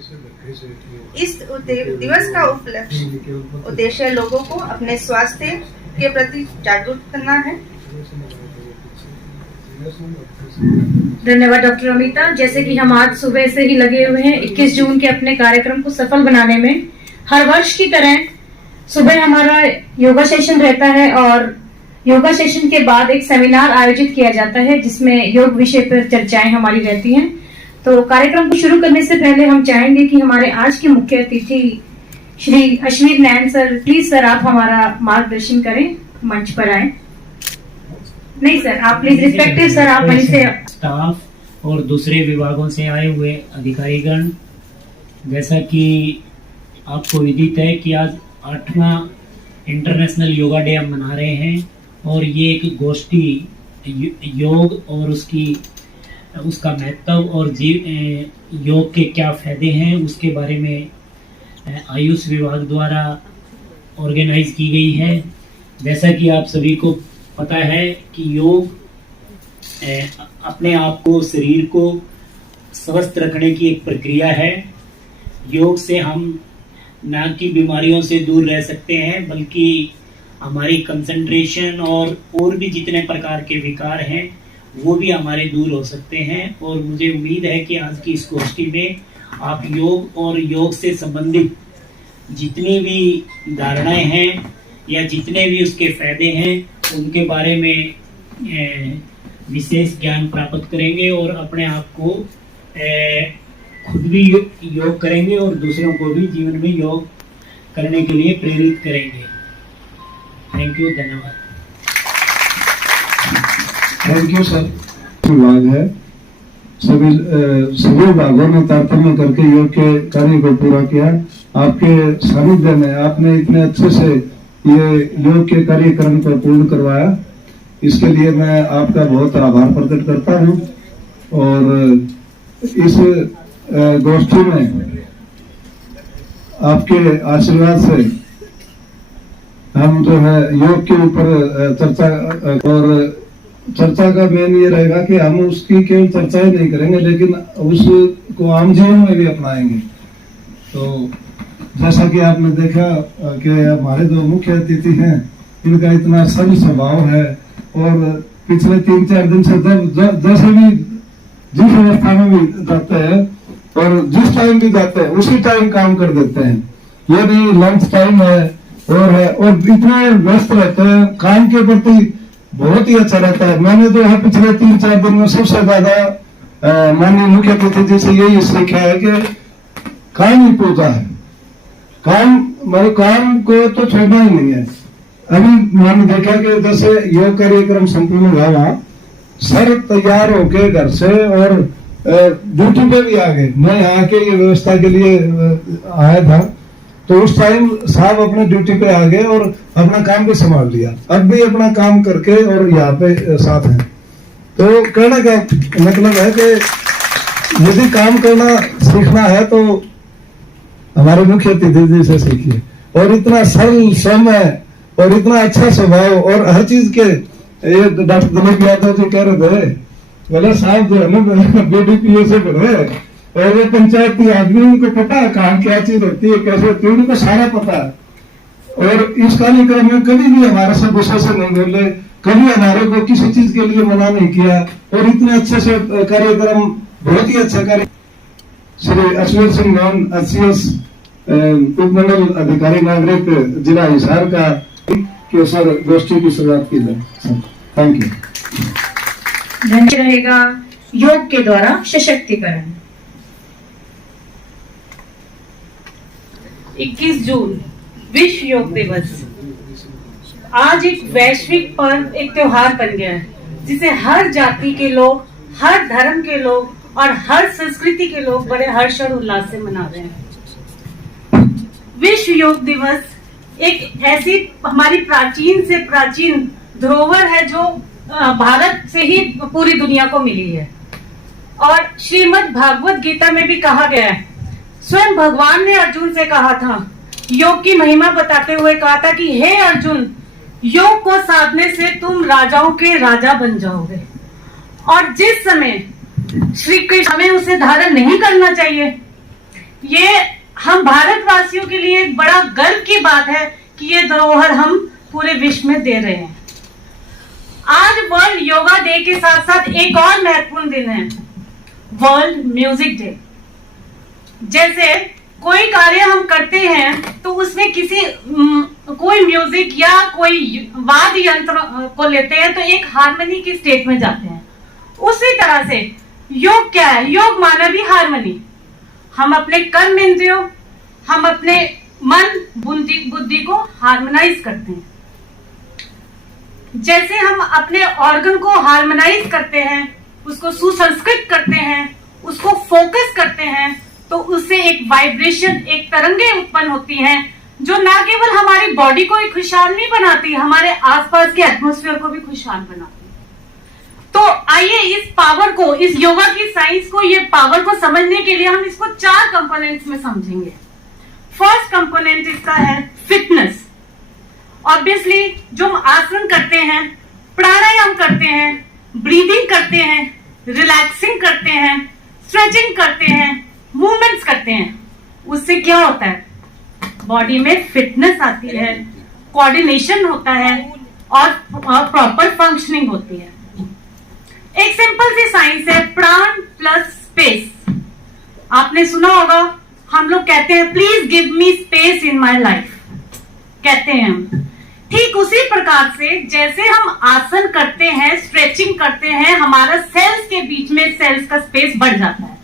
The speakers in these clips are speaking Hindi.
इस दिवस का उद्देश्य लोगों को अपने स्वास्थ्य के प्रति जागरूक करना है। धन्यवाद डॉक्टर अमिता। जैसे कि हम आज सुबह से ही लगे हुए हैं 21 जून के अपने कार्यक्रम को सफल बनाने में। हर वर्ष की तरह सुबह हमारा योगा सेशन रहता है और योगा सेशन के बाद एक सेमिनार आयोजित किया जाता है जिसमें योग विषय पर चर्चाएं हमारी रहती हैं। तो कार्यक्रम को शुरू करने से पहले हम चाहेंगे कि हमारे आज के मुख्य अतिथि श्री अश्विर नैन सर, प्लीज सर आप हमारा मार्गदर्शन करें, मंच पर आए। नहीं सर, आप प्लीज रिस्पेक्टिव सर, आप वहीं से। स्टाफ और दूसरे विभागों से आए हुए अधिकारीगण, जैसा कि आपको विदित है कि आज 8वां इंटरनेशनल योगा डे हम मना रहे हैं और ये एक गोष्ठी योग और उसका महत्व और योग के क्या फायदे हैं उसके बारे में आयुष विभाग द्वारा ऑर्गेनाइज की गई है। जैसा कि आप सभी को पता है कि योग अपने आप को, शरीर को स्वस्थ रखने की एक प्रक्रिया है। योग से हम ना कि बीमारियों से दूर रह सकते हैं बल्कि हमारी कंसंट्रेशन और भी जितने प्रकार के विकार हैं वो भी हमारे दूर हो सकते हैं। और मुझे उम्मीद है कि आज की इस गोष्ठी में आप योग और योग से संबंधित जितनी भी धारणाएं हैं या जितने भी उसके फायदे हैं उनके बारे में विशेष ज्ञान प्राप्त करेंगे और अपने आप को खुद भी योग करेंगे और दूसरों को भी जीवन में योग करने के लिए प्रेरित करेंगे। थैंक यू, धन्यवाद। Thank you sir. विभाग है, सभी विभागों में तारतम्य करके योग के कार्य को पूरा किया। आपके सानिध्य में आपने इतने अच्छे से ये योग के कार्यक्रम को पूर्ण करवाया, इसके लिए मैं आपका बहुत आभार प्रकट करता हूँ। और इस गोष्ठी में आपके आशीर्वाद से हम जो है योग के ऊपर चर्चा का मेन ये रहेगा कि हम उसकी केवल चर्चा ही नहीं करेंगे लेकिन उसको आम जीवन में भी अपनाएंगे। तो जैसा कि आपने देखा कि हमारे दो मुख्य अतिथि हैं, इनका इतना सरल स्वभाव है और पिछले 3-4 दिन से जैसे भी जिस अवस्था में भी जाते हैं और जिस टाइम भी जाते हैं उसी टाइम काम कर देते हैं। ये भी लंच टाइम है और इतना व्यस्त रहते हैं, काम के प्रति बहुत ही अच्छा रहता है। मैंने तो यहाँ पिछले 3-4 दिन में सबसे ज्यादा माननीय मुख्य अतिथि जी से यही सीखा है कि काम ही पूजा है। काम को तो छोड़ना ही नहीं है। अभी मैंने देखा कि जैसे योग कार्यक्रम संपूर्ण हुआ, सर तैयार होके घर से और ड्यूटी पे भी आ गए। मैं यहाँ के ये व्यवस्था के लिए आया था तो उस टाइम साहब अपने ड्यूटी पे आ गए और अपना काम भी संभाल लिया। अब भी अपना काम करके और यहाँ पे साथ हैं। तो कहने का मतलब है कि यदि काम करना सीखना है तो हमारे मुख्य अतिथि जी से सीखिए। और इतना सरल समय और इतना अच्छा स्वभाव और हर चीज के ये डॉक्टर दिलीप यादव जी कह रहे थे, बोले साहब जो है ना बीडीपीओ से पढ़े और ये पंचायती आदमी उनको पता है कहाँ क्या चीज होती है, कैसे होती है, उनको सारा पता है। और इस कार्यक्रम में कभी भी हमारे से गुस्से से नहीं बोले, कभी हमारे को किसी चीज के लिए मना नहीं किया और इतने अच्छे से कार्यक्रम, बहुत ही अच्छा कार्य। श्री अश्विर सिंह नैन एचसीएस उपमंडल अधिकारी नागरिक जिला हिसार का कि सर गोष्ठी की शुरुआत की जाए। Thank you. धन्यवाद रहेगा योग के द्वारा सशक्तिकरण। 21 जून विश्व योग दिवस आज एक वैश्विक पर्व, एक त्योहार बन गया है जिसे हर जाति के लोग, हर धर्म के लोग और हर संस्कृति के लोग बड़े हर्ष और उल्लास से मना रहे हैं। विश्व योग दिवस एक ऐसी हमारी प्राचीन से प्राचीन धरोहर है जो भारत से ही पूरी दुनिया को मिली है। और श्रीमद् भागवत गीता में भी कहा गया है, स्वयं भगवान ने अर्जुन से कहा था, योग की महिमा बताते हुए कहा था कि हे अर्जुन, योग को साधने से तुम राजाओं के राजा बन जाओगे। और जिस समय श्री कृष्ण, हमें उसे धारण नहीं करना चाहिए ये हम भारतवासियों के लिए एक बड़ा गर्व की बात है कि ये धरोहर हम पूरे विश्व में दे रहे हैं। आज वर्ल्ड योगा डे के साथ साथ एक और महत्वपूर्ण दिन है, वर्ल्ड म्यूजिक डे। जैसे कोई कार्य हम करते हैं तो उसमें कोई म्यूजिक या कोई वाद्य यंत्र को लेते हैं तो एक हार्मनी की स्टेट में जाते हैं। उसी तरह से योग क्या है? योग माना भी हार्मनी। हम अपने कर्म इंद्रियों, हम अपने मन बुद्धि को हार्मोनाइज करते हैं। जैसे हम अपने ऑर्गन को हार्मोनाइज करते हैं, उसको सुसंस्कृत करते हैं, उसको फोकस करते हैं, तो उससे एक वाइब्रेशन, एक तरंगे उत्पन्न होती हैं जो ना केवल हमारी बॉडी को ही खुशहाल नहीं बनाती, हमारे आसपास के एटमॉस्फेयर को भी खुशहाल बनाती। तो आइए इस पावर को, इस योगा की साइंस को, ये पावर को समझने के लिए हम इसको 4 कंपोनेंट्स में समझेंगे। फर्स्ट कंपोनेंट इसका है फिटनेस। ऑब्वियसली जो हम आसन करते हैं, प्राणायाम करते हैं, ब्रीदिंग करते हैं, रिलैक्सिंग करते हैं, स्ट्रेचिंग करते हैं, मूवमेंट्स करते हैं, उससे क्या होता है? बॉडी में फिटनेस आती है, कोऑर्डिनेशन होता है और प्रॉपर फंक्शनिंग होती है। एक सिंपल सी साइंस है, प्राण प्लस स्पेस। आपने सुना होगा, हम लोग कहते हैं please give me space in my life, कहते हैं हम। ठीक उसी प्रकार से जैसे हम आसन करते हैं, स्ट्रेचिंग करते हैं, हमारा सेल्स के बीच में सेल्स का स्पेस बढ़ जाता है,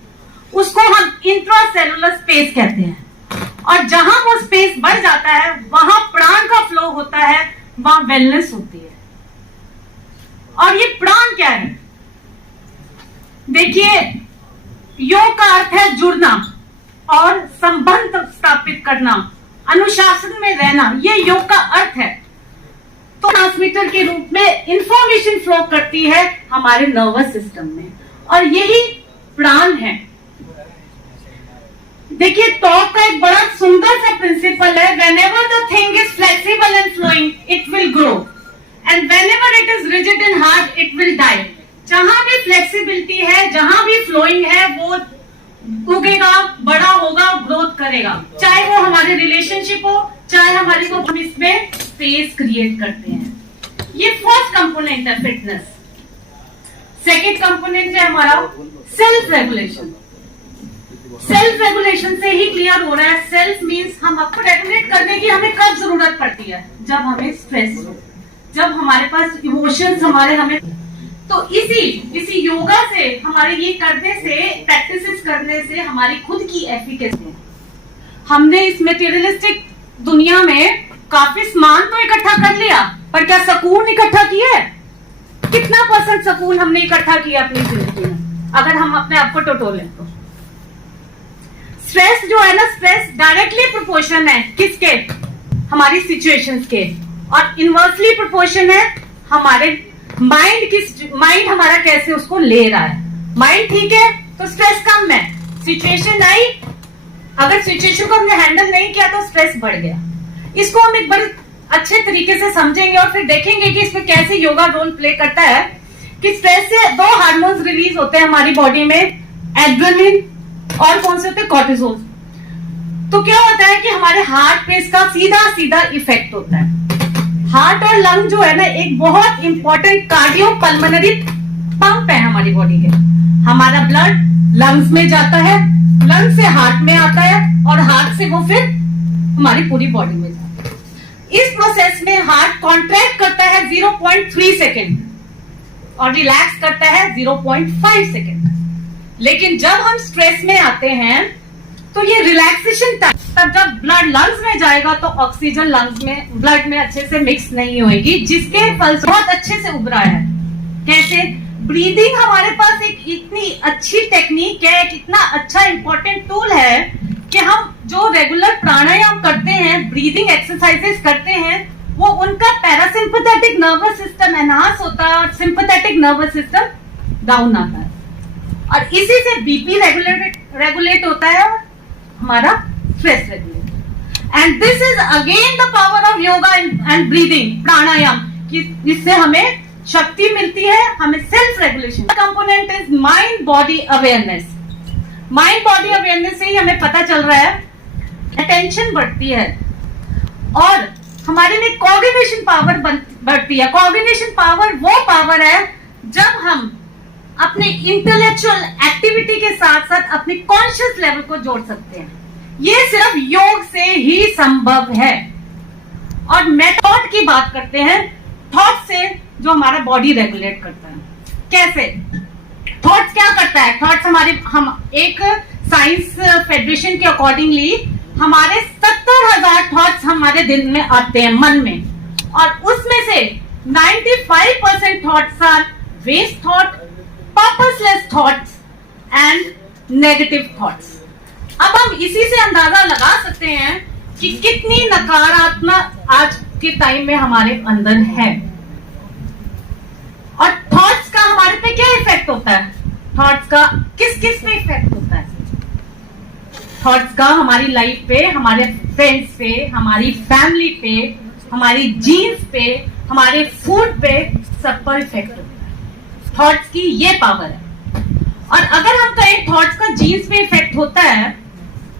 उसको हम इंट्रासेलुलर स्पेस कहते हैं। और जहां वो स्पेस बढ़ जाता है वहां प्राण का फ्लो होता है, वहां वेलनेस होती है। और ये प्राण क्या है? देखिए, योग का अर्थ है जुड़ना और संबंध स्थापित करना, अनुशासन में रहना, ये योग का अर्थ है। तो ट्रांसमीटर के रूप में इंफॉर्मेशन फ्लो करती है हमारे नर्वस सिस्टम में, और यही प्राण है। देखिए, टॉक का एक बड़ा सुंदर सा प्रिंसिपल है, whenever the thing is flexible and flowing, it will grow, and whenever it is rigid and hard, it will die. जहां भी फ्लेक्सिबिलिटी है, जहां भी फ्लोइंग है, वो उगेगा, बड़ा होगा, ग्रोथ करेगा। चाहे वो हमारे रिलेशनशिप हो, चाहे हमारी को हम इसमें स्पेस क्रिएट करते हैं। ये फर्स्ट कंपोनेंट है फिटनेस। सेकेंड कंपोनेंट है हमारा सेल्फ रेगुलेशन। सेल्फ रेगुलेशन से ही क्लियर हो रहा है, सेल्फ मीन्स हम आपको रेगुलेट करने की हमें कब जरूरत पड़ती है? जब हमें स्ट्रेस हो, जब हमारे पास इमोशंस हमें तो इसी योगा से, हमारे ये करने से, प्रैक्टिसेस करने से हमारी खुद की एफिकेसी। हमने इस मटेरियलिस्टिक दुनिया में काफी सामान तो इकट्ठा कर लिया, पर क्या सुकून इकट्ठा किया है? कितना % सुकून हमने इकट्ठा किया अपनी जिंदगी में, अगर हम अपने आप को टटोलें तो? स्ट्रेस जो है ना, स्ट्रेस डायरेक्टली प्रोपोर्शन है किसके? हमारी सिचुएशंस के, और इनवर्सली प्रोपोर्शन है हमारे माइंड हमारा कैसे उसको ले रहा है। माइंड ठीक है तो स्ट्रेस कम है, सिचुएशन आई, अगर सिचुएशन को हमने हैंडल नहीं किया तो स्ट्रेस बढ़ गया। इसको हम एक बड़े अच्छे तरीके से समझेंगे और फिर देखेंगे कि इसमें कैसे योगा रोल प्ले करता है। कि स्ट्रेस से 2 हार्मोन्स रिलीज होते हैं हमारी बॉडी में, एड्रेनलिन और कौन से होते हैं? कॉर्टिसोल। तो क्या होता है कि हमारे हार्ट पे इसका सीधा इफेक्ट होता है। हार्ट और लंग जो है ना, एक बहुत इंपॉर्टेंट कार्डियो पल्मोनरी पंप है हमारी बॉडी के। हमारा ब्लड लंग्स में जाता है, लंग से हार्ट में आता है, और हार्ट से वो फिर हमारी पूरी बॉडी में जाता है। इस प्रोसेस में हार्ट कॉन्ट्रैक्ट करता है 0.3 सेकेंड और रिलैक्स करता है 0.5 सेकेंड। लेकिन जब हम स्ट्रेस में आते हैं तो ये रिलैक्सेशन टाइम, तब जब ब्लड लंग्स में जाएगा तो ऑक्सीजन लंग्स में, ब्लड में अच्छे से मिक्स नहीं होगी, जिसके फल बहुत अच्छे से उभरा है। कैसे? ब्रीदिंग हमारे पास एक इतनी अच्छी टेक्निक है, कितना अच्छा इंपॉर्टेंट टूल है कि हम जो रेगुलर प्राणायाम करते हैं, ब्रीदिंग एक्सरसाइजेस करते हैं, वो उनका पैरासिम्पैथेटिक नर्वस सिस्टम एनहांस होता है और सिंपैथेटिक नर्वस सिस्टम डाउन आता है, और इसी से बीपी रेगुलेट होता है और हमारा stress regulate. And this is again the power of yoga and breathing, pranayama, इससे हमें शक्ति मिलती है, हमें self regulation. Component is mind body awareness. Mind body awareness से ही हमें पता चल रहा है अटेंशन बढ़ती है और हमारे में कॉग्निशन पावर बढ़ती है। कॉग्निशन पावर वो पावर है जब हम अपने इंटेलेक्चुअल एक्टिविटी के साथ साथ अपने कॉन्शियस लेवल को जोड़ सकते हैं। ये सिर्फ योग से ही संभव है। और मेथड की बात करते हैं, थॉट से जो हमारा बॉडी रेगुलेट करता है। कैसे? थॉट्स क्या करता है? थॉट्स हम एक साइंस फेडरेशन के अकॉर्डिंगली हमारे 70,000 थॉट्स हमारे दिन में आते हैं मन में, और उसमें से 95% thoughts are waste thought, purposeless thoughts and negative thoughts. अब हम इसी से अंदाजा लगा सकते हैं कि कितनी नकारात्मक आज के टाइम में हमारे अंदर है। और थॉट्स का हमारे पे क्या इफेक्ट होता है? थॉट्स का किस किस पे इफेक्ट होता है? थॉट्स का हमारी लाइफ पे, हमारे फ्रेंड्स पे, हमारी फैमिली पे, हमारी जीन्स पे, हमारे फूड पे, सब पर इफेक्ट होता है। थॉट्स की ये पावर है। और अगर हम कहें थॉट्स का जीन्स पे इफेक्ट होता है,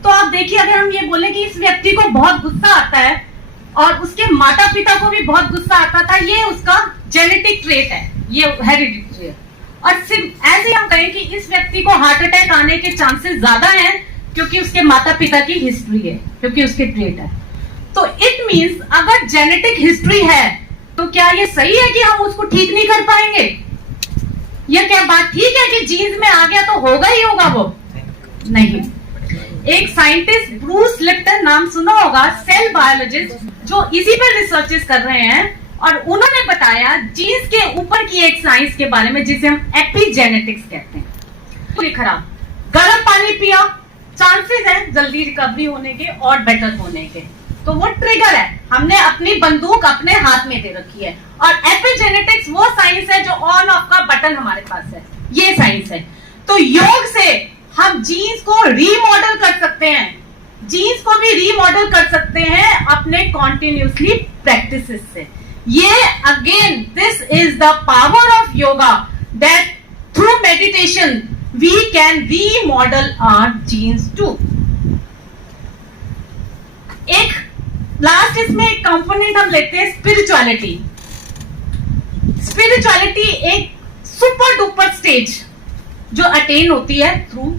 तो आप देखिए, अगर हम ये बोले कि इस व्यक्ति को बहुत गुस्सा आता है और उसके माता पिता को भी बहुत गुस्सा आता था, ये उसका जेनेटिक ट्रेट है, ये हेरिडिटरी है। और सिर्फ ऐसे हम कहें कि इस व्यक्ति को हार्ट अटैक आने के चांसेस ज्यादा हैं क्योंकि उसके माता पिता की हिस्ट्री है, क्योंकि उसके ट्रेट है। तो इट मींस अगर जेनेटिक हिस्ट्री है तो क्या ये सही है कि हम उसको ठीक नहीं कर पाएंगे? यह क्या बात ठीक है कि जीन्स में आ गया तो होगा ही होगा? वो नहीं। एक साइंटिस्ट ब्रूस लिप्टन नाम सुना होगा, सेल बायोलॉजिस्ट, जो इसी पर रिसर्चेस कर रहे हैं, और उन्होंने बताया जीन्स के ऊपर की एक साइंस के बारे में जिसे हम एपिजेनेटिक्स कहते हैं। तो खराब गर्म पानी पिया, चांसेस है जल्दी रिकवरी होने के और बेटर होने के, तो वो ट्रिगर है। हमने अपनी बंदूक अपने हाथ में दे रखी है। और एपिजेनेटिक्स वो साइंस है जो ऑन ऑफ का बटन हमारे पास है, ये साइंस है। तो योग से हम जीन्स को रीमॉडल कर सकते हैं, जीन्स को भी रीमॉडल कर सकते हैं अपने कॉन्टिन्यूसली प्रैक्टिसेस से। ये again this is the power of yoga, that through meditation we can remodel our genes too. एक लास्ट इसमें एक कंपोनेंट हम लेते हैं स्पिरिचुअलिटी। स्पिरिचुअलिटी एक सुपर डुपर स्टेज जो अटेन होती है थ्रू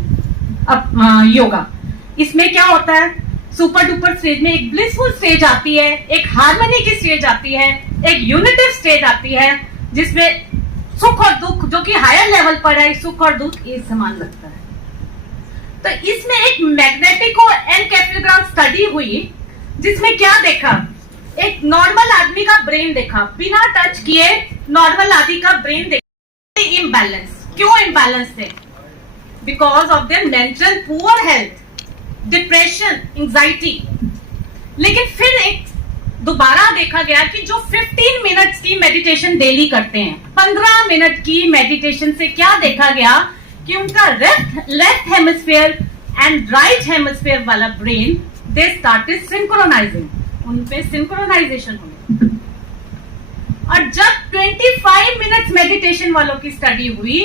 योगा। इसमें क्या होता है? सुपर डुपर स्टेज में एक ब्लिसफुल स्टेज आती है, एक हार्मनी की स्टेज आती है, एक यूनिटिव स्टेज आती है, जिसमें सुख और दुख, जो कि हायर लेवल पर है, सुख और दुख एक समान लगता है। तो इसमें एक मैग्नेटिक और एनकेफेलोग्राम स्टडी हुई, जिसमें क्या देखा? एक नॉर्मल आदमी का ब्रेन देखा, बिना टच किए नॉर्मल आदमी का ब्रेन देखा, इम्बैलेंस। क्यों इम्बैलेंस थे? Because of their mental poor health, depression, anxiety. लेकिन फिर एक दोबारा देखा गया कि जो 15 मिनट्स की मेडिटेशन डेली करते हैं, 15 मिनट की मेडिटेशन से क्या देखा गया कि उनका left hemisphere and right hemisphere वाला ब्रेन दे स्टार्टेड सिंक्रोनाइजिंग, उन पे सिंक्रोनाइजेशन हुई। और जब 25 मिनट्स मेडिटेशन वालों की स्टडी हुई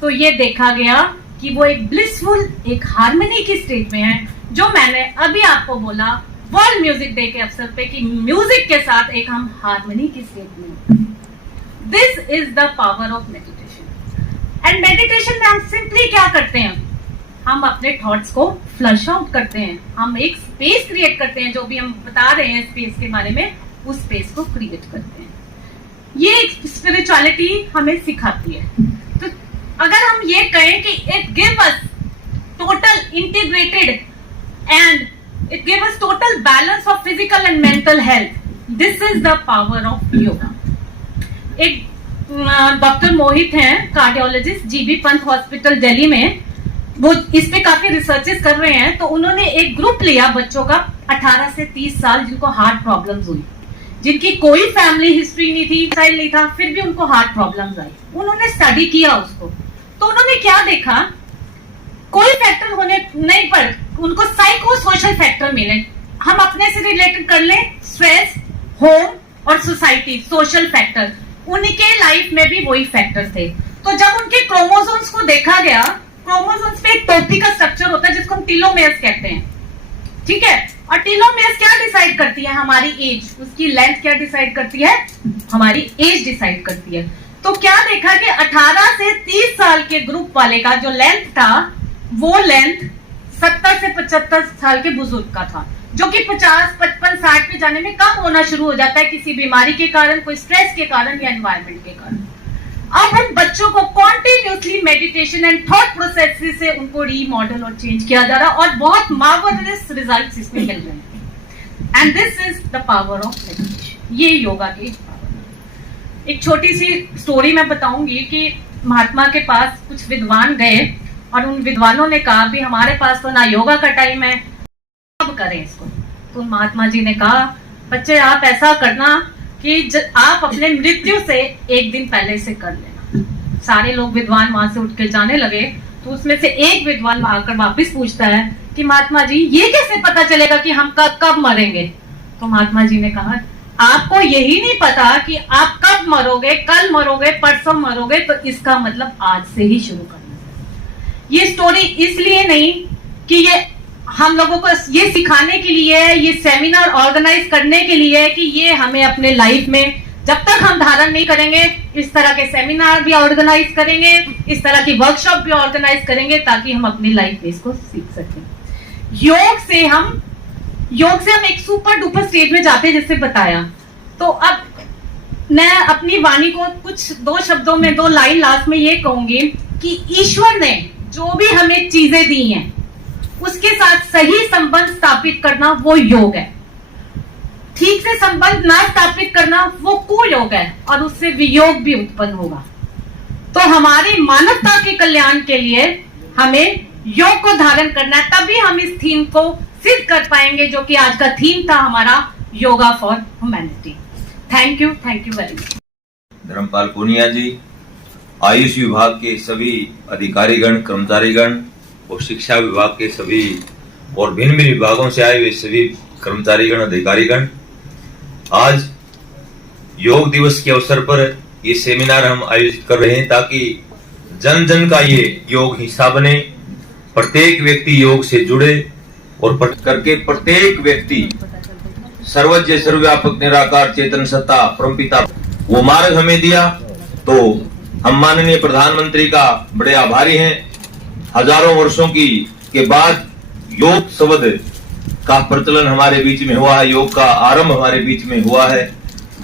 तो ये देखा गया कि वो एक ब्लिसफुल, एक हार्मनी की स्टेट में है, जो मैंने अभी आपको बोला वर्ल्ड म्यूजिक डे के अवसर पे कि म्यूजिक के साथ एक हम हार्मनी की स्टेट में। This is the power of meditation. And meditation में हम सिंपली क्या करते हैं? हम अपने थॉट्स को फ्लश आउट करते हैं, हम एक स्पेस क्रिएट करते हैं, जो भी हम बता रहे हैं स्पेस के बारे में, उस स्पेस को क्रिएट करते हैं। ये एक स्पिरिचुअलिटी हमें सिखाती है। तो अगर हम ये कहें कि it give us total integrated and it gives us total balance of physical and mental health. This is the power of yoga. एक डॉक्टर मोहित हैं, cardiologist, GB Pant hospital Delhi में, वो इस पे काफी रिसर्चेस कर रहे हैं। तो उन्होंने एक ग्रुप लिया बच्चों का 18 से 30 साल, जिनको हार्ट प्रॉब्लम्स हुई, जिनकी कोई फैमिली हिस्ट्री नहीं थी, चाइल्ड नहीं था, फिर भी उनको हार्ट प्रॉब्लम्स आई। उन्होंने स्टडी किया उसको, तो उन्होंने क्या देखा? कोई फैक्टर होने नहीं पर उनको साइको सोशल फैक्टर मिले। हम अपने से रिलेटेड कर ले, स्ट्रेस, होम और सोसाइटी, सोशल फैक्टर, उनके लाइफ में भी वही फैक्टर थे। तो जब उनके क्रोमोसोम्स को देखा गया, क्रोमोसोम्स पे एक टोपी का स्ट्रक्चर होता है जिसको हम टीलोमेयर्स कहते हैं, ठीक है। और टीलोमेयर्स क्या डिसाइड करती है? हमारी एज, उसकी लेंथ क्या डिसाइड करती है? हमारी एज डिसाइड करती है। तो क्या देखा कि 18 से 30 साल के ग्रुप वाले का जो लेंथ था वो लेंथ 70 से 75 साल के बुजुर्ग का था, जो कि 50, 55, 60 पे जाने में कम होना शुरू हो जाता है किसी बीमारी के कारण, कोई स्ट्रेस के कारण या एनवायरमेंट के कारण। अब उन बच्चों को continuously meditation and thought process से उनको रीमॉडल और चेंज किया जा रहा है और बहुत मार्वलस रिजल्ट्स इसमें मिल रहे हैं। And this is the power of meditation. ये योगा की पावर। एक छोटी सी स्टोरी मैं बताऊंगी कि महात्मा के पास कुछ विद्वान गए और उन विद्वानों ने कहा भी हमारे पास तो ना योगा का टाइम है, अब करें इसको। तो महात्मा जी ने कहा बच्चे आप ऐसा करना कि आप अपने मृत्यु से एक दिन पहले से कर लेना। सारे लोग विद्वान वहां से उठ के जाने लगे। तो उसमें से एक विद्वान आकर वापस पूछता है कि महात्मा जी ये कैसे पता चलेगा कि हम कब मरेंगे? तो महात्मा जी ने कहा आपको यही नहीं पता कि आप कब मरोगे, कल मरोगे, परसों मरोगे, तो इसका मतलब आज से ही शुरू करना। ये स्टोरी इसलिए नहीं कि ये हम लोगों को ये सिखाने के लिए है, ये सेमिनार ऑर्गेनाइज करने के लिए है कि ये हमें अपने लाइफ में जब तक हम धारण नहीं करेंगे इस तरह के सेमिनार भी ऑर्गेनाइज करेंगे, इस तरह की वर्कशॉप भी ऑर्गेनाइज करेंगे ताकि हम अपनी लाइफ में इसको सीख सकें। योग से हम एक सुपर डुपर स्टेज में जाते हैं, जैसे बताया। तो अब मैं अपनी वाणी को कुछ 2 शब्दों में 2 लाइन लास्ट में ये कहूंगी कि ईश्वर ने जो भी हमें चीजें दी हैं उसके साथ सही संबंध स्थापित करना वो योग है। ठीक से संबंध ना स्थापित करना वो कुयोग है और उससे वियोग भी उत्पन्न होगा। तो हमारी मानवता के कल्याण के लिए हमें योग को धारण करना है, तभी हम इस थीम को सिद्ध कर पाएंगे जो कि आज का थीम था हमारा yoga for humanity. Thank you very much. Dharmpal Punia ji, Ayush विभाग के सभी अधिकारीगण, कर्मचारीगण और शिक्षा विभाग के सभी और भिन्न भिन्न विभागों से आए हुए सभी कर्मचारीगण, अधिकारीगण, आज योग दिवस के अवसर पर ये सेमिनार हम आयोजित कर रहे हैं ताकि जन जन का ये योग हिस्सा बने, प्रत्येक व्यक्ति योग से जुड़े और करके प्रत्येक व्यक्ति सर्वज्ञ सर्वव्यापक निराकार चेतन सत्ता परमपिता वो मार्ग हमें दिया। तो हम माननीय प्रधानमंत्री का बड़े आभारी हैं। हजारों वर्षों के बाद योग शब्द का प्रचलन हमारे बीच में हुआ है, योग का आरंभ हमारे बीच में हुआ है।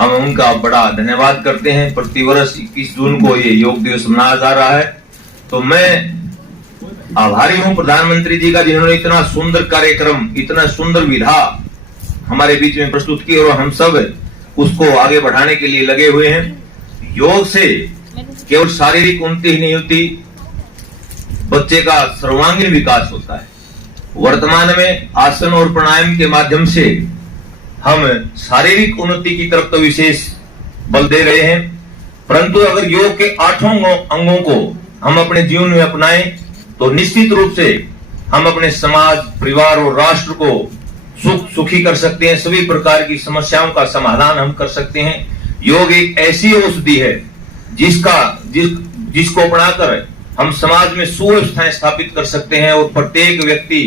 हम उनका बड़ा धन्यवाद करते हैं। प्रतिवर्ष 21 जून को ये योग दिवस मनाया जा रहा है। तो मैं आभारी हूं प्रधानमंत्री जी का, जिन्होंने इतना सुंदर कार्यक्रम, इतना सुंदर विधा हमारे बीच में प्रस्तुत की और हम सब उसको आगे बढ़ाने के लिए लगे हुए हैं। योग से केवल शारीरिक उन्नति ही नहीं होती, बच्चे का सर्वांगीण विकास होता है। वर्तमान में आसन और प्राणायाम के माध्यम से हम शारीरिक उन्नति की तरफ तो विशेष बल दे रहे हैं, परंतु अगर योग के 8 अंगों को हम अपने जीवन में अपनाएं तो निश्चित रूप से हम अपने समाज, परिवार और राष्ट्र को सुखी कर सकते हैं। सभी प्रकार की समस्याओं का समाधान हम कर सकते हैं। योग एक ऐसी औषधि है जिसको अपनाकर हम समाज में सुव्यवस्थाएं स्थापित कर सकते हैं और प्रत्येक व्यक्ति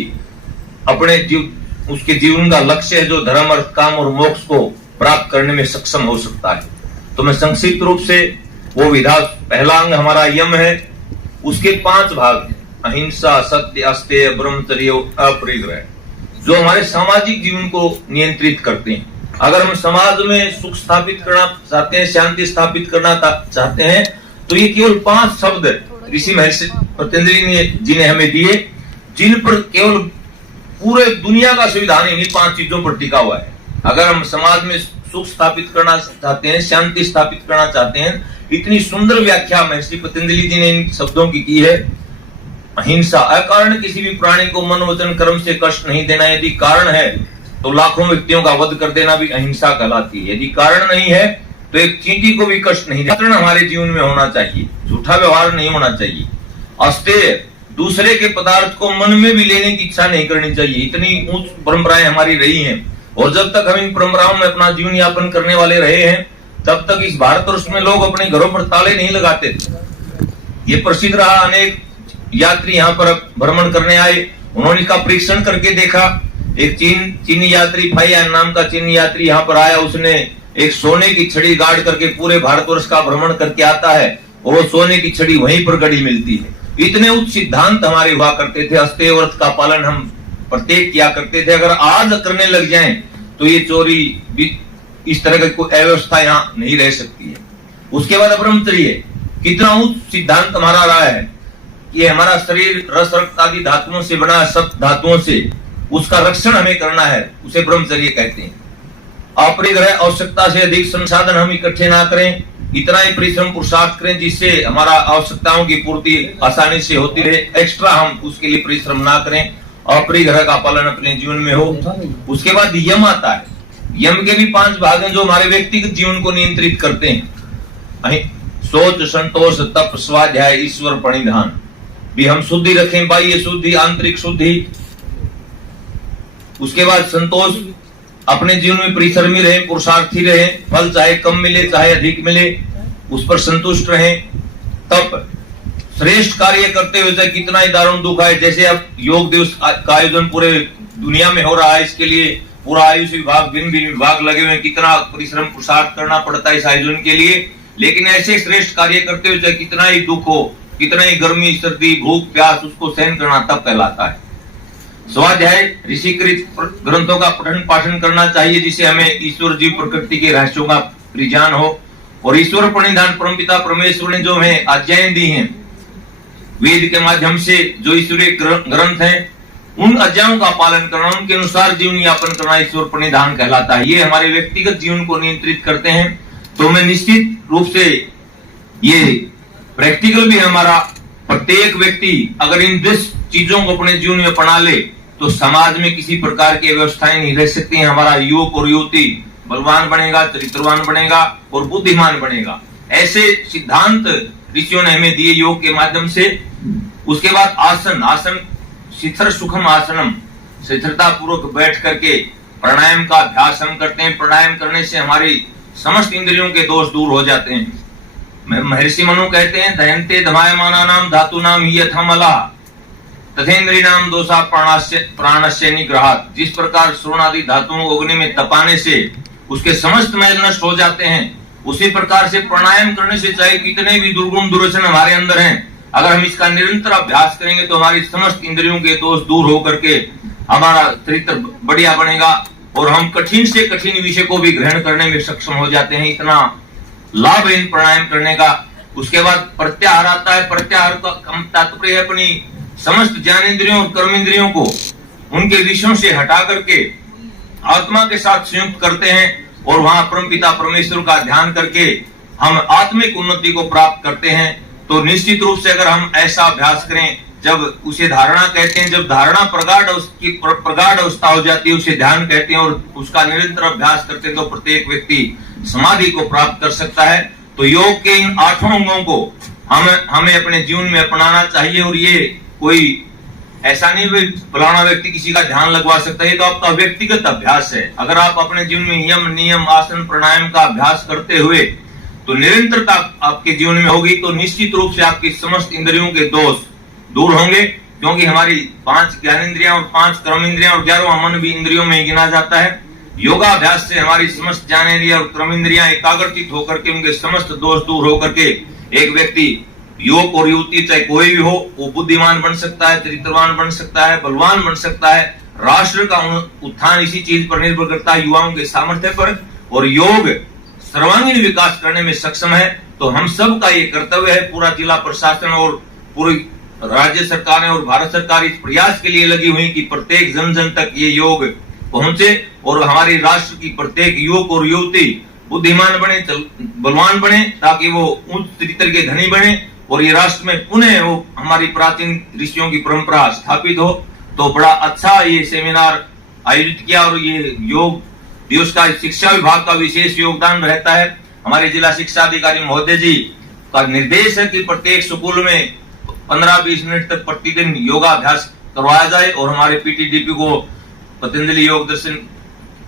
अपने उसके जीवन का लक्ष्य है जो धर्म, अर्थ, काम और मोक्ष को प्राप्त करने में सक्षम हो सकता है। तो मैं संक्षिप्त रूप से वो विधा, पहला अंग हमारा यम है, उसके 5 भाग हैं, अहिंसा, सत्य, अस्तेय, ब्रह्मचर्य और अपरिग्रह, जो हमारे सामाजिक जीवन को नियंत्रित करते हैं। अगर हम समाज में सुख स्थापित करना चाहते हैं, शांति स्थापित करना चाहते हैं, तो ये केवल 5 शब्द ऋषि महर्षि पतंजलि जी ने हमें दिए, जिन पर केवल पूरे दुनिया का संविधान इन्हीं 5 चीजों पर टिका हुआ है। अगर हम समाज में सुख स्थापित करना चाहते हैं, शांति स्थापित करना चाहते हैं, इतनी सुंदर व्याख्या महर्षि पतंजलि जी ने इन शब्दों की है। अहिंसा, अकारण किसी भी प्राणी को मन, वचन, कर्म से कष्ट नहीं देना। यदि कारण है तो लाखों व्यक्तियों का वध कर देना भी अहिंसा कहलाती है। यदि कारण नहीं है तो एक चींटी को भी कष्ट नहीं देना। हमारे जीवन में होना चाहिए, झूठा व्यवहार नहीं होना चाहिए। अस्तेय, दूसरे के पदार्थ को मन में भी लेने की इच्छा नहीं करनी चाहिए। इतनी ऊंच परंपराएं हमारी रही हैं और जब तक हम इन परंपराओं में अपना जीवन यापन करने वाले रहे हैं तब तक इस भारतवर्ष में लोग अपने घरों पर ताले नहीं लगाते थे। ये प्रसिद्ध रहा, अनेक यात्री यहाँ पर भ्रमण करने आए, उन्होंने इसका परीक्षण करके देखा। एक चीनी यात्री फाइयान नाम का चीनी यात्री यहाँ पर आया, उसने एक सोने की छड़ी गाड़ करके पूरे भारतवर्ष का भ्रमण करके आता है और वो सोने की छड़ी वहीं पर गड़ी मिलती है। इतने उच्च सिद्धांत हमारे हुआ करते थे, अस्तेय व्रत का पालन हम प्रत्येक किया करते थे। अगर आज करने लग जाएं तो ये चोरी इस तरह की कोई अव्यवस्था यहाँ नहीं रह सकती है। उसके बाद ब्रह्मचर्य, कितना उच्च सिद्धांत हमारा रहा है कि हमारा शरीर रस रक्त आदि धातुओं से बना, सब धातुओं से उसका रक्षण हमें करना है, उसे ब्रह्मचर्य कहते हैं। अपरिग्रह, आवश्यकता से अधिक संसाधन हम इकट्ठे ना करें, इतना ही परिश्रम पुरुषार्थ करें जिससे हमारा आवश्यकताओं की पूर्ति आसानी से होती रहे, एक्स्ट्रा हम उसके लिए परिश्रम ना करें। अपरिग्रह का पालन अपने जीवन में हो। उसके बाद यम आता है। यम के भी 5 भाग हैं जो हमारे व्यक्तिगत जीवन को नियंत्रित करते हैं। सोच, संतोष, तप, स्वाध्याय, ईश्वर प्रणिधान भी हम शुद्धि रखें, बाह्य शुद्धि, आंतरिक शुद्धि। उसके बाद संतोष, अपने जीवन में परिश्रमी रहे, पुरुषार्थी रहे, फल चाहे कम मिले चाहे अधिक मिले उस पर संतुष्ट रहे। तप, श्रेष्ठ कार्य करते हुए चाहे कितना ही दारुण दुख आए, जैसे अब योग दिवस का आयोजन पूरे दुनिया में हो रहा है, इसके लिए पूरा आयुष विभाग, भिन्न भिन्न विभाग लगे हुए, कितना परिश्रम पुरुषार्थ करना पड़ता है इस आयोजन के लिए। लेकिन ऐसे श्रेष्ठ कार्य करते हुए चाहे कितना ही दुख हो, कितना ही गर्मी, सर्दी, भूख, प्यास, उसको सहन करना तब कहलाता है। स्वाध्याय, ऋषिकृत ग्रंथों का पठन पाठन करना चाहिए जिससे हमें ईश्वर जीव प्रकृति के रहस्यों का परिज्ञान हो। और ईश्वर प्रणिधान, परमपिता परमेश्वर ने जो हमें आज्ञाएं दी हैं वेद के माध्यम से, जो ईश्वरीय ग्रंथ हैं, उन आज्ञाओं का पालन करना, उनके अनुसार जीवन यापन करना ईश्वर प्रणिधान कहलाता है। ये हमारे व्यक्तिगत जीवन को नियंत्रित करते हैं। तो मैं निश्चित रूप से ये प्रैक्टिकल भी हमारा प्रत्येक व्यक्ति अगर इन 10 चीजों को अपने जीवन में अपना ले तो समाज में किसी प्रकार की व्यवस्थाएं नहीं रह सकती हैं। हमारा युवक और युवती बलवान बनेगा, चरित्रवान बनेगा और बुद्धिमान बनेगा। ऐसे सिद्धांत ऋषियों ने हमें दिए योग के माध्यम से। उसके बाद आसन, शिथिर सुखम आसनम, शिथिरता पूर्वक बैठ करके प्राणायाम का अभ्यास हम करते हैं। प्राणायाम करने से हमारी समस्त इंद्रियों के दोष दूर हो जाते हैं। महर्षि मनु कहते हैं, दहन्ते धमायमानानाम धातूनाम हि यथा मलः तथेन्द्रियाणाम दोषा प्राणस्य निग्रहात्। जिस प्रकार स्वर्ण आदि धातुओं को अग्नि में तपाने से उसके समस्त मैल नष्ट हो जाते हैं, उसी प्रकार से प्राणायाम करने से चाहे कितने भी दुर्गुण दुर्वचन हमारे अंदर हैं, अगर हम इसका निरंतर अभ्यास करेंगे तो हमारी समस्त इंद्रियों के दोष दूर होकर के हमारा चरित्र बढ़िया बनेगा और हम कठिन से कठिन विषय को भी ग्रहण करने में सक्षम हो जाते हैं। इतना लाभ है इन प्राणायाम करने का। उसके बाद प्रत्याहार आता है। प्रत्याहार का तात्पर्य है अपनी समस्त ज्ञानेंद्रियों और कर्मेंद्रियों को उनके विषयों से हटा करके आत्मा के साथ संयुक्त करते हैं और वहां परमपिता परमेश्वर का ध्यान करके हम आत्मिक उन्नति को प्राप्त करते हैं। तो निश्चित रूप से अगर हम ऐसा अभ्यास करें, जब उसे धारणा कहते हैं, जब धारणा प्रगाढ़ अवस्था हो जाती है उसे ध्यान कहते हैं, और उसका निरंतर अभ्यास करते हैं तो प्रत्येक व्यक्ति समाधि को प्राप्त कर सकता है। तो योग के इन 8 अंगों को हमें अपने जीवन में अपनाना चाहिए। और ये कोई ऐसा नहीं है फलाना व्यक्ति किसी का ध्यान लगवा सकता है, ये तो आपका व्यक्तिगत अभ्यास है। अगर आप अपने जीवन में यम, नियम, आसन, प्राणायाम का अभ्यास करते हुए तो निरंतरता आपके जीवन में होगी तो निश्चित रूप से आपकी समस्त इंद्रियों के दोष दूर होंगे। क्योंकि हमारी 5 ज्ञानेंद्रियां और 5 कर्मेंद्रियां और 11वां मन भी इंद्रियों में गिना जाता है। योगाभ्यास से हमारी समस्त ज्ञानेंद्रियां और कर्मेंद्रियां एकाग्रचित होकर के उनके समस्त दोष दूर होकर के एक व्यक्ति, युवक और युवती चाहे कोई भी हो, वो बुद्धिमान बन सकता है, चरित्रवान बन सकता है, बलवान बन सकता है। राष्ट्र का उत्थान इसी चीज पर निर्भर करता है, युवाओं के सामर्थ्य पर। और योग सर्वांगीण विकास करने में सक्षम है। तो हम सब का ये कर्तव्य है, पूरा जिला प्रशासन और पूरी राज्य सरकार और भारत सरकार इस प्रयास के लिए लगी हुई कि प्रत्येक जन जन तक ये योग पहुंचे और हमारी राष्ट्र की प्रत्येक युवक और युवती बुद्धिमान बने, बलवान बने, ताकि वो उच्च चरित्र के धनी बने और ये राष्ट्र में पुनः वो हमारी प्राचीन ऋषियों की परंपरा स्थापित हो। तो बड़ा अच्छा ये सेमिनार आयोजित किया और ये योग दिवस का शिक्षा विभाग का विशेष योगदान रहता है। हमारे जिला शिक्षा अधिकारी महोदय जी का निर्देश है कि प्रत्येक स्कूल में 15-20 मिनट तक प्रतिदिन योगाभ्यास करवाया जाए। और हमारे पीटीडीपी को पतंजलि योग दर्शन,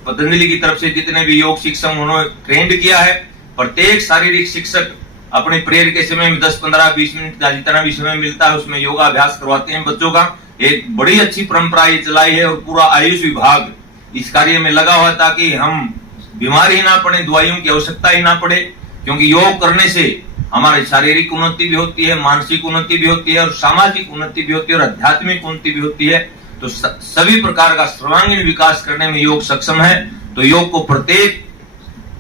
पतंजलि की तरफ से जितने भी योग शिक्षक उन्होंने ट्रेंड किया है, प्रत्येक शारीरिक शिक्षक अपने प्रेयर के समय में 10, 15, 20 मिनट का जितना भी समय मिलता है उसमें योगा अभ्यास करवाते हैं बच्चों का। एक बड़ी अच्छी परंपरा ये चलाई है और पूरा आयुष विभाग इस कार्य में लगा हुआ है ताकि हम बीमार ही ना पड़े, दवाइयों की आवश्यकता ही ना पड़े, क्योंकि योग करने से हमारी शारीरिक उन्नति भी होती है, मानसिक उन्नति भी होती है और सामाजिक उन्नति भी होती है और आध्यात्मिक उन्नति भी होती है। तो सभी प्रकार का सर्वांगीण विकास करने में योग सक्षम है। तो योग को प्रत्येक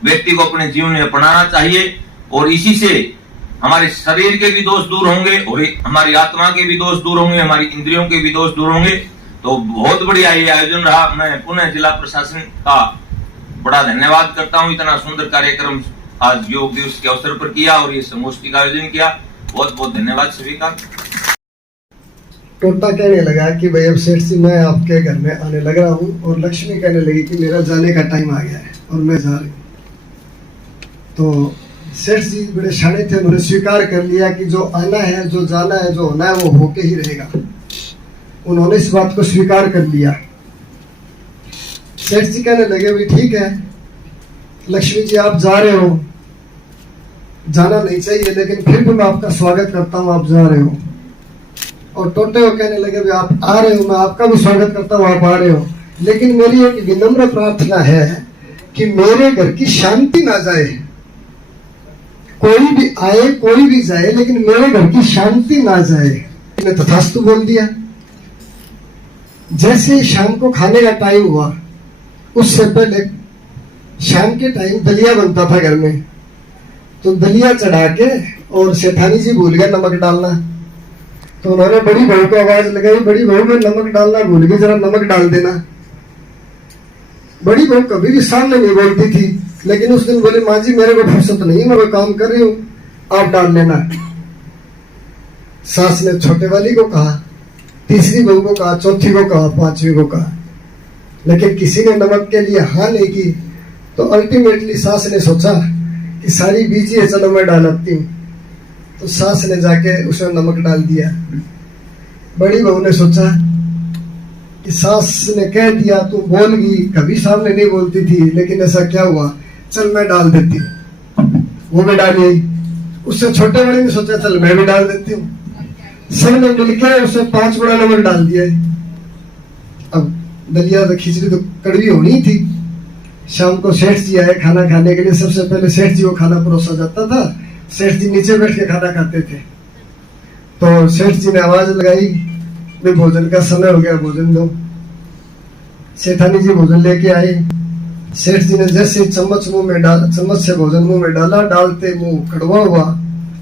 व्यक्ति को अपने जीवन में अपनाना चाहिए और इसी से हमारे शरीर के भी दोष दूर होंगे और हमारी आत्मा के भी दोष दूर होंगे, हमारी इंद्रियों के भी दोष दूर होंगे। तो बहुत बढ़िया ये आयोजन रहा। मैं पुनः जिला प्रशासन का बड़ा धन्यवाद करता हूँ, इतना सुंदर कार्यक्रम आज योग दिवस के अवसर पर किया और ये संगोष्ठी का आयोजन किया। बहुत बहुत धन्यवाद सभी का। टोटा कहने लगा कि भाई अब सेठ जी मैं आपके घर में आने लग रहा हूँ और लक्ष्मी कहने लगी कि मेरा जाने का टाइम आ गया है और मैं जा रही हूँ। तो सेठ जी बड़े शाणे थे, उन्होंने स्वीकार कर लिया कि जो आना है, जो जाना है, जो होना है वो होके ही रहेगा। उन्होंने इस बात को स्वीकार कर लिया। सेठ जी कहने लगे भाई ठीक है लक्ष्मी जी आप जा रहे हो, जाना नहीं चाहिए लेकिन फिर भी मैं आपका स्वागत करता हूँ, आप जा रहे हो। और टोटे को कहने लगे भाई आप आ रहे हो, मैं आपका भी स्वागत करता हूँ, आप आ रहे हो, लेकिन मेरी एक विनम्र प्रार्थना है कि मेरे घर की शांति ना जाए। कोई भी आए कोई भी जाए लेकिन मेरे घर की शांति ना जाए। मैंने तथास्तु बोल दिया। जैसे शाम को खाने का टाइम हुआ उससे पहले शाम के टाइम दलिया बनता था घर में, तो दलिया चढ़ा के और सेठानी जी भूल गए नमक डालना, तो उन्होंने बड़ी बहू को आवाज लगाई, बड़ी बहू में नमक डालना भूल गई, जरा नमक डाल देना। बड़ी बहू कभी भी सामने नहीं बोलती थी, लेकिन उस दिन बोले माँ जी मेरे को फुर्सत नहीं, मैं काम कर रही हूँ, आप डाल लेना। सास ने छोटे वाली को कहा, तीसरी बहू को कहा, चौथी को कहा, पांचवी को कहा, लेकिन किसी ने नमक के लिए हाँ नहीं की। तो अल्टीमेटली सास ने सोचा कि सारी बीजी है, चलो मैं डालती हूँ। तो सास ने जाके उसमें नमक डाल दिया। बड़ी बहू ने सोचा कि सास ने कह दिया तू बोल गई, कभी सामने नहीं बोलती थी, लेकिन ऐसा क्या हुआ, चल मैं डाल देती हूँ। वो भी डाली। उससे छोटे बड़े ने सोचा चल मैं भी डाल देती हूँ। सब ने मिलकर उससे 5 बड़ा नमक डाल दिया। अब दलिया तो खिचड़ी तो कड़वी होनी थी। शाम को सेठ जी आए खाना खाने के लिए। सबसे पहले सेठ जी को खाना परोसा जाता था। सेठ जी नीचे बैठ के खाना खाते थे। तो सेठ जी ने आवाज लगाई भाई भोजन का समय हो गया, भोजन दो। सेठानी जी भोजन लेके आए। सेठ जी ने जैसे चम्मच से भोजन मुंह में डाला, डालते मुंह कड़वा हुआ,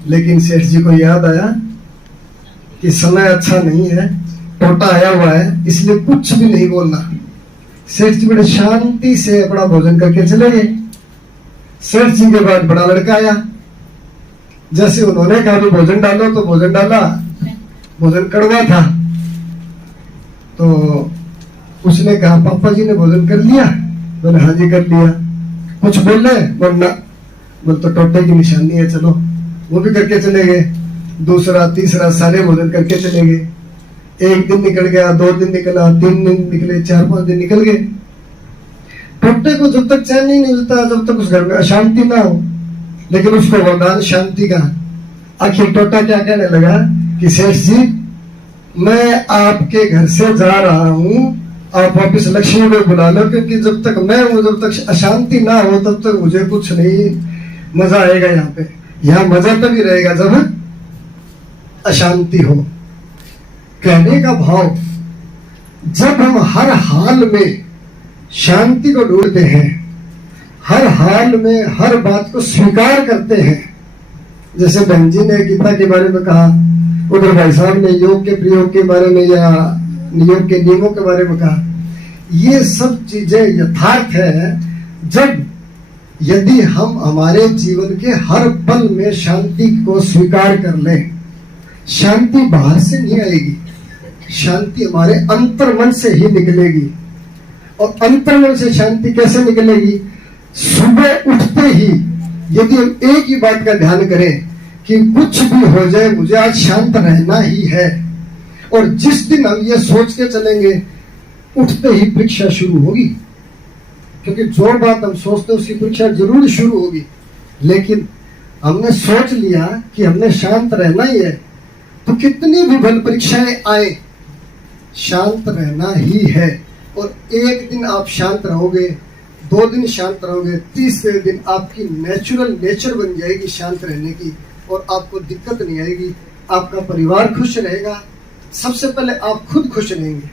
लेकिन सेठ जी को याद आया कि समय अच्छा नहीं है, टोटा आया हुआ है, इसलिए कुछ भी नहीं बोलना। सेठ जी बड़े शांति से अपना भोजन करके चले गए। सेठ जी के बाद बड़ा लड़का आया। जैसे उन्होंने कहा भोजन डालो तो भोजन डाला, भोजन कड़वा था। तो उसने कहा पापा जी ने भोजन कर लिया? बोले हाँ जी कर लिया। कुछ बोल रहे? बोलना बोल तो टोटे की निशानी है, चलो। वो भी करके चले गए। दूसरा तीसरा सारे भोजन करके चले गए। 1 दिन निकल गया, 2 दिन निकला, 3 दिन निकले, 4-5 दिन निकल गए। टोटे को जब तक चैन नहीं मिलता, जब तक उस घर में अशांति ना हो, लेकिन उसको वरदान शांति का। आखिर टोटा क्या कहने लगा कि सेठ जी मैं आपके घर से जा रहा हूँ, आप वापिस लक्ष्मी को बुला लो, क्योंकि जब तक मैं हूँ, जब तक अशांति ना हो तब तक मुझे कुछ नहीं मजा आएगा। यहाँ पे यहाँ मजा तभी रहेगा जब अशांति हो। कहने का भाव, जब हम हर हाल में शांति को ढूंढते हैं, हर हाल में हर बात को स्वीकार करते हैं, जैसे बहन जी ने गीता के बारे में कहा, उधर भाई साहब ने योग के प्रयोग के बारे में या योग के नियमों के बारे में कहा, ये सब चीजें यथार्थ है। जब यदि हम हमारे जीवन के हर पल में शांति को स्वीकार कर लें, शांति बाहर से नहीं आएगी, शांति हमारे अंतर्मन से ही निकलेगी। और अंतर्मन से शांति कैसे निकलेगी? सुबह उठते ही यदि हम एक ही बात का ध्यान करें कि कुछ भी हो जाए मुझे आज शांत रहना ही है, और जिस दिन हम ये सोच के चलेंगे उठते ही परीक्षा शुरू होगी, क्योंकि जो बात हम सोचते हैं उसकी परीक्षा जरूर शुरू होगी। लेकिन हमने सोच लिया कि हमने शांत रहना ही है, तो कितनी भी बल परीक्षाएं आए, शांत रहना ही है। और एक दिन आप शांत रहोगे, 2 दिन शांत रहोगे, तीसरे दिन आपकी नेचुरल नेचर बन जाएगी शांत रहने की, और आपको दिक्कत नहीं आएगी। आपका परिवार खुश रहेगा। सबसे पहले आप खुद खुश रहेंगे।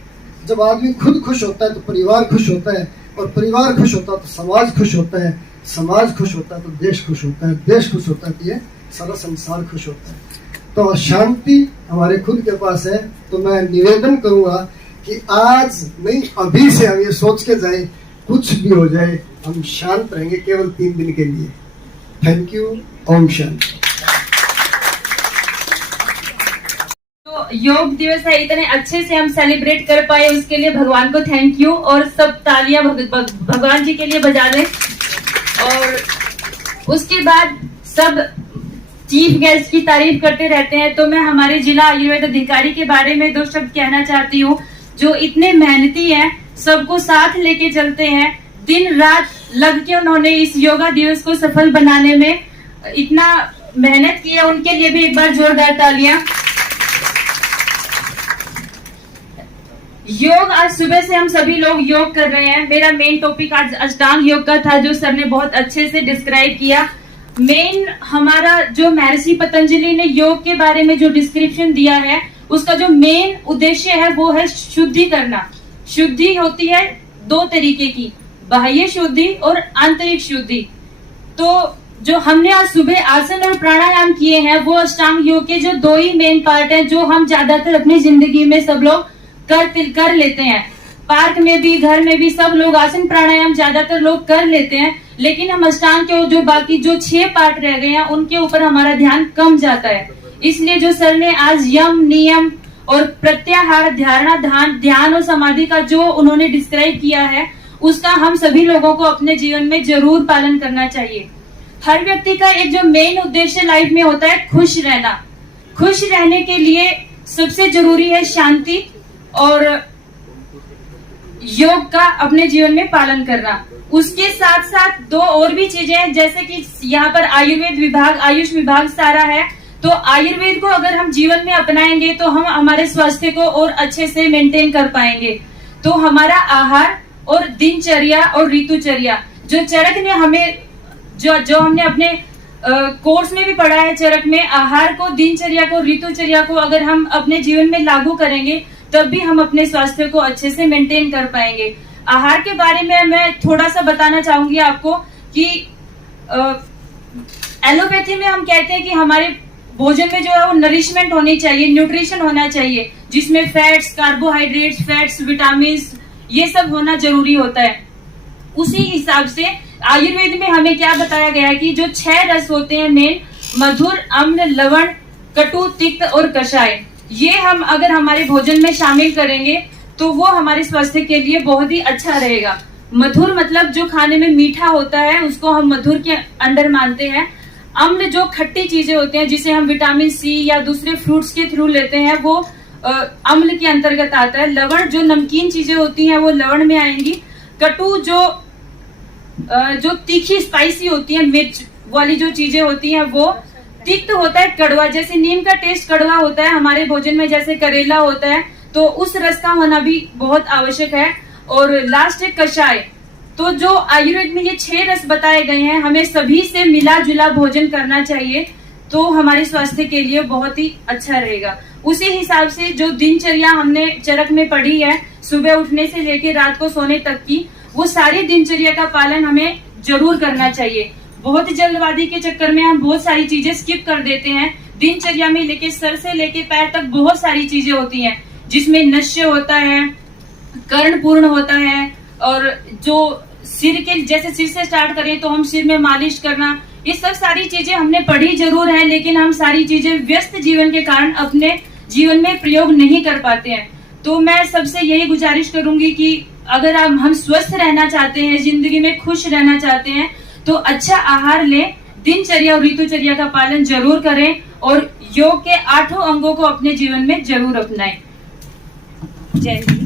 जब आदमी खुद खुश होता है तो परिवार खुश होता है, और परिवार खुश होता है तो समाज खुश होता है, समाज खुश होता है तो देश खुश होता है, देश खुश होता है तो ये सारा संसार खुश होता है। तो शांति हमारे खुद के पास है। तो मैं निवेदन करूंगा कि आज नहीं, अभी से हम ये सोच के जाएं, कुछ भी हो जाए हम शांत रहेंगे केवल 3 दिन के लिए। Thank you. ओम शांति। योग दिवस है, इतने अच्छे से हम सेलिब्रेट कर पाए, उसके लिए भगवान को थैंक यू। और सब तालियां भगवान जी के लिए बजा दें। और उसके बाद सब चीफ गेस्ट की तारीफ करते रहते हैं, तो मैं हमारे जिला आयुर्वेद अधिकारी के बारे में 2 शब्द कहना चाहती हूँ, जो इतने मेहनती हैं, सबको साथ लेके चलते हैं, दिन रात लग के उन्होंने इस योगा दिवस को सफल बनाने में इतना मेहनत किया, उनके लिए भी एक बार जोरदार तालियां। योग, आज सुबह से हम सभी लोग योग कर रहे हैं। मेरा मेन टॉपिक आज अष्टांग योग का था, जो सर ने बहुत अच्छे से डिस्क्राइब किया। मेन हमारा जो महर्षि पतंजलि ने योग के बारे में जो डिस्क्रिप्शन दिया है, उसका जो मेन उद्देश्य है वो है शुद्धि करना। शुद्धि होती है 2 तरीके की, बाह्य शुद्धि और आंतरिक शुद्धि। तो जो हमने आज सुबह आसन और प्राणायाम किए हैं, वो अष्टांग योग के जो 2 ही मेन पार्ट हैं, जो हम ज्यादातर अपनी जिंदगी में सब लोग कर लेते हैं। पार्क में भी, घर में भी सब लोग आसन प्राणायाम ज्यादातर लोग कर लेते हैं, लेकिन हम अष्टांग के जो बाकी जो 6 पार्ट रह गए हैं, उनके ऊपर हमारा ध्यान कम जाता है। इसलिए जो सर ने आज यम, नियम और प्रत्याहार, धारणा, ध्यान और समाधि का जो उन्होंने डिस्क्राइब किया है, उसका हम सभी लोगों को अपने जीवन में जरूर पालन करना चाहिए। हर व्यक्ति का एक जो मेन उद्देश्य लाइफ में होता है खुश रहना। खुश रहने के लिए सबसे जरूरी है शांति और योग का अपने जीवन में पालन करना। उसके साथ साथ 2 और भी चीजें हैं, जैसे कि यहाँ पर आयुर्वेद विभाग, आयुष विभाग सारा है, तो आयुर्वेद को अगर हम जीवन में अपनाएंगे तो हम हमारे स्वास्थ्य को और अच्छे से मेंटेन कर पाएंगे। तो हमारा आहार और दिनचर्या और ऋतुचर्या, जो चरक ने हमें जो हमने अपने कोर्स में भी पढ़ा है, चरक में आहार को, दिनचर्या को, ऋतुचर्या को अगर हम अपने जीवन में लागू करेंगे, तब भी हम अपने स्वास्थ्य को अच्छे से मेंटेन कर पाएंगे। आहार के बारे में मैं थोड़ा सा बताना चाहूंगी आपको कि एलोपैथी में हम कहते हैं कि हमारे भोजन में जो है वो नरिशमेंट होनी चाहिए, न्यूट्रिशन होना चाहिए, जिसमें फैट्स, कार्बोहाइड्रेट्स, फैट्स, विटामिन, ये सब होना जरूरी होता है। उसी हिसाब से आयुर्वेद में हमें क्या बताया गया है कि जो 6 रस होते हैं मेन, मधुर, अम्ल, लवण, कटु, तिक्त और कषाय, ये हम अगर हमारे भोजन में शामिल करेंगे तो वो हमारे स्वास्थ्य के लिए बहुत ही अच्छा रहेगा। मधुर मतलब जो खाने में मीठा होता है, उसको हम मधुर के अंडर मानते हैं। अम्ल जो खट्टी चीजें होते हैं, जिसे हम विटामिन सी या दूसरे फ्रूट्स के थ्रू लेते हैं, वो अम्ल के अंतर्गत आता है। लवण जो नमकीन चीजें होती हैं, वो लवण में आएंगी। कटु जो तीखी स्पाइसी होती है, मिर्च वाली जो चीजें होती हैं, वो। तिक्त होता है कड़वा, जैसे नीम का टेस्ट कड़वा होता है हमारे भोजन में, जैसे करेला होता है, तो उस रस का होना भी बहुत आवश्यक है। और लास्ट है कषाय। तो जो आयुर्वेद में ये 6 रस बताए गए हैं, हमें सभी से मिला जुला भोजन करना चाहिए, तो हमारे स्वास्थ्य के लिए बहुत ही अच्छा रहेगा। उसी हिसाब से जो दिनचर्या हमने चरक में पढ़ी है, सुबह उठने से लेकर रात को सोने तक की, वो सारी दिनचर्या का पालन हमें जरूर करना चाहिए। बहुत जल्दबाजी के चक्कर में हम बहुत सारी चीजें स्किप कर देते हैं। दिनचर्या में लेके सर से लेके पैर तक बहुत सारी चीजें होती हैं, जिसमें नश्य होता है, कर्ण पूर्ण होता है, और जो सिर के, जैसे सिर से स्टार्ट करें तो हम सिर में मालिश करना, ये सब सारी चीजें हमने पढ़ी जरूर है, लेकिन हम सारी चीजें व्यस्त जीवन के कारण अपने जीवन में प्रयोग नहीं कर पाते हैं। तो मैं सबसे यही गुजारिश करूंगी कि अगर हम स्वस्थ रहना चाहते हैं, जिंदगी में खुश रहना चाहते हैं, तो अच्छा आहार लें, दिनचर्या और ऋतुचर्या का पालन जरूर करें, और योग के 8 अंगों को अपने जीवन में जरूर अपनाएं। जय हिंद।